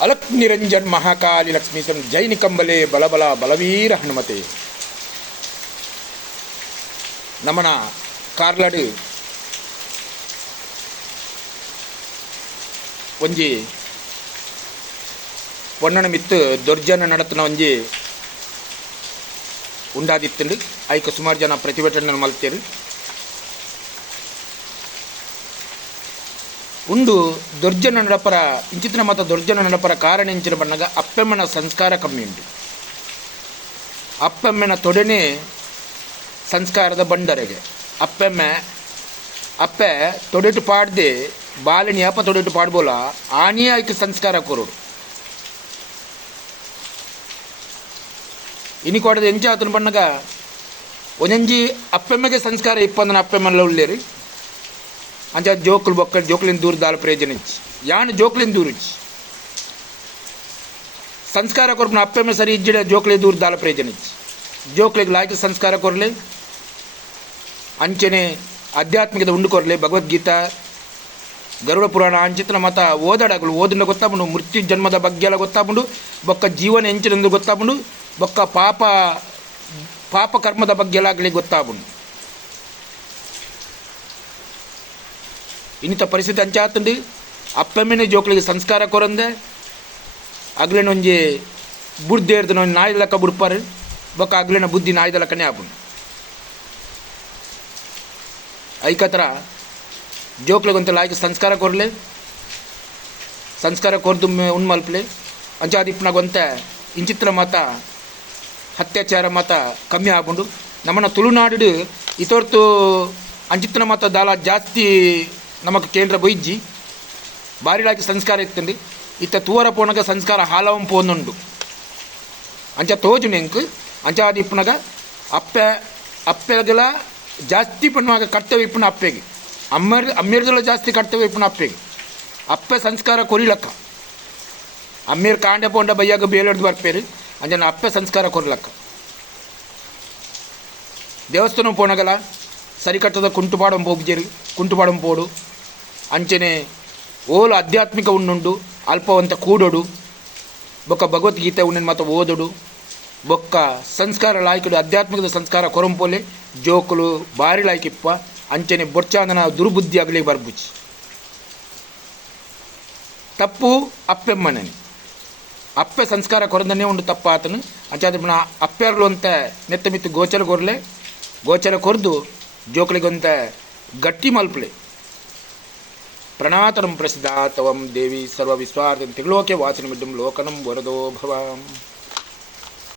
अलक निरंजन महाकाली लक्ष्मी सन जय निकंबले बलबला बलवीर हनुमते नमन कार्लड ಒಂಜಿ ಪೊನ್ನನ ಮಿತ್ತು ದೊರ್ಜನ ನಡತನ ಒಂಜಿ ಉಂಡಾದಿತ್ತುಂಡು ಐಕ ಸುಮಾರು ಜನ ಪ್ರತಿಭಟನೆ ಮಲ್ತೇರು ಉಂಡು ದೊರ್ಜನ ನಡಪರ ಇಂಚಿತ್ತಿನ ಮತ ದೊರ್ಜನ ನಡಪರ ಕಾರಣ ಇಂಚಿನ ಬಣ್ಣಗ ಅಪ್ಪೆಮ್ಮನ ಸಂಸ್ಕಾರ ಕಮ್ಮಿ ಉಂಟು. ಅಪ್ಪೆಮ್ಮನ ತೊಡೆನೇ ಸಂಸ್ಕಾರದ ಬಂಡರೆಗೆ ಅಪ್ಪೆ ತೊಡೆಟು ಪಾಡ್ದೆ ಬಾಲಿನಿ ಅಪ್ಪ ತೊಡೆಟು ಪಾಡ್ಬೋಲ ಆನಿಯ ಐಕ ಸಂಸ್ಕಾರ ಕೊರೋಡು ಇನಿ ಕೊಡದ ಎಂಚಾತನ ಬಣ್ಣಗ ಒಂಜಂಜಿ ಅಪ್ಪೆಮ್ಮಗೆ ಸಂಸ್ಕಾರ ಇಪ್ಪಂದನ ಅಪ್ಪೆಮ್ಮಲ್ಲ ಉಳ್ಳೇರಿ ಅಂಚ ಜೋಕುಲು ಬೊಕ್ಕ ಜೋಕುಲಿನ ದೂರ ದಾಲ ಪ್ರಯೋಜನ ಇಚ್ಚಿ ಯಾನು ಜೋಕುಲಿನ ದೂರ ಇಚ್ಚಿ ಸಂಸ್ಕಾರ ಕೊರ್ಪನ ಅಪ್ಪೆಮ್ಮ ಸರಿ ಇಜ್ಜಿಡ ಜೋಕುಲಿ ದೂರ ದಾಲ ಪ್ರಯೋಜನ ಇಚ್ಚಿ ಜೋಕುಲಿಗೆ ಲಾಯ್ಕ ಸಂಸ್ಕಾರ ಕೊರಲೆ ಅಂಚನೆ ಆಧ್ಯಾತ್ಮಿಕದ ಉಂಡು ಕೊರಲೆ ಭಗವದ್ಗೀತಾ ಗರುಡ ಪುರಾಣ ಅಂಚಿತನ ಮತ ಓದಾಡಗಳು ಓದಿನ ಗೊತ್ತಾಪುಂಡು ಮೃತ್ಯು ಜನ್ಮದ ಬಗ್ಗೆ ಎಲ್ಲ ಗೊತ್ತಾಪುಂಡು ಬೊಕ್ಕ ಜೀವನ ಎಂಚಿನೊಂದು ಗೊತ್ತಾಪುಂಡು ಬೊಕ್ಕ ಪಾಪ ಕರ್ಮದ ಬಗ್ಗೆ ಎಲ್ಲ ಆಗಲಿ ಗೊತ್ತಾಪುಂಡು. ಇನ್ನಿತ ಪರಿಸ್ಥಿತಿ ಅಂಚಾತುಂಡು ಅಪ್ಪೆಮ್ಮೆನೆ ಜೋಕ್ಲಿಗೆ ಸಂಸ್ಕಾರ ಕೊರಂದೆ ಅಗ್ಲೇನೊಂಜಿ ಬುಡ್ದೇರ್ದು ನಾಯ್ದ ಲೆಕ್ಕ ಬುಡ್ಪಾರು ಬೊಕ್ಕ ಅಗ್ಲೇನ ಬುದ್ಧಿ ನಾಯ್ದ ಲೆಕ್ಕನೇ ಆಪುಂಡು. ಐಕತ್ರ ಜೋಕ್ಲಿಗೊಂತ ಲಾಯ್ಕ ಸಂಸ್ಕಾರ ಕೊರಲೆ ಸಂಸ್ಕಾರ ಕೊರ್ದು ಉಣ್ ಮಲ್ಪಲೆ ಅಂಚಾದಿಪ್ಪನಾಗೊಂತ ಇಂಚಿತ್ರ ಮತ ಅತ್ಯಾಚಾರ ಮತ ಕಮ್ಮಿ ಆಪುಂಡು. ನಮ್ಮನ್ನ ತುಳುನಾಡು ಇತೊರ್ತು ಅಂಚಿತ್ತಿನ ಮತ ದಾಲ ಜಾಸ್ತಿ ನಮಕ್ ಕೇಂದ್ರ ಬೊಯ್ಜಿ ಬಾರಿ ಲಾಯ್ಕ ಸಂಸ್ಕಾರ ಇತ್ತಂಡು ಇತ್ತ ತೂವರ ಪೋನಗ ಸಂಸ್ಕಾರ ಹಾಲವಂ ಪೋನುಂಡು ಅಂಚ ತೋಜು ನೆಂಕ್ ಅಂಚಾದಿಪ್ಪನಾಗ ಅಪ್ಪೆಗಳ ಜಾಸ್ತಿ ಪಣ್ಣುವಾಗ ಕರ್ತವ್ಯ ಇಪ್ಪನ ಅಪ್ಪೆಗೆ ಅಮ್ಮೇರ್ದಲ್ಲ ಜಾಸ್ತಿ ಕರ್ತವ್ಯ ಇಪ್ಪನ ಅಪ್ಪೆಗೆ ಅಪ್ಪೆ ಸಂಸ್ಕಾರ ಕೊರಿಲಕ್ಕ ಅಮ್ಮೇರ್ ಕಾಂಡೆ ಪೋಂಡ ಬೈಯಾಗ ಬೇಲೆಡ್ದು ಬರ್ಪೇರು ಅಂಜನ ಅಪ್ಪೆ ಸಂಸ್ಕಾರ ಕೊರ್ಲಕ್ಕ ದೇವಸ್ಥಾನ ಪೋನಗಲ ಸರಿಕಟ್ಟದ ಕುಂಟುಪಾಡಂ ಹೋಗ್ಜೇರು ಕುಂಟುಪಾಡಂ ಪೋಡು ಅಂಚನೆ ಓಲು ಆಧ್ಯಾತ್ಮಿಕ ಉಣ್ಣುಂಡು ಅಲ್ಪವಂತ ಕೂಡೋಡು ಬೊಕ್ಕ ಭಗವದ್ಗೀತೆ ಉಣ್ಣನ ಮಾತ ಓದೋಡು ಬೊಕ್ಕ ಸಂಸ್ಕಾರ ಲಾಯ್ಕಡು ಆಧ್ಯಾತ್ಮಿಕದ ಸಂಸ್ಕಾರ ಕೊರಂಪೋಲೆ ಜೋಕುಲು ಬಾರಿ ಲಾಯ್ಕಿಪ್ಪ ಅಂಚನೆ ಬೊರ್ಚಾಂದನ ದುರ್ಬುದ್ಧಿ ಆಗಲಿ ಬರ್ಬುಚ್ಚಿ ತಪ್ಪು ಅಪ್ಪೆಮ್ಮನೆ ಅಪ್ಪೆ ಸಂಸ್ಕಾರ ಕೊರಂದನೇ ಉಂಡು ತಪ್ಪ ಆತನು ಅಂಚಾದ ಅಪ್ಪೆರ್ಲು ಅಂತ ನೆತ್ತ ಮಿತ್ತು ಗೋಚರ ಕೊರ್ದು ಜೋಕುಲಿಗೊಂತ ಗಟ್ಟಿ ಮಲ್ಪಲೆ ಪ್ರಣಾತನಂ ಪ್ರಸಿದ್ಧ ತವಂ ದೇವಿ ಸರ್ವ ವಿಶ್ವಾರ್ಥ ತ್ರಿಲೋಕೆ ವಾಸಿನಮಿಡ್ಡಂ ಲೋಕನಂ ವರದೋ ಭವಾಂ.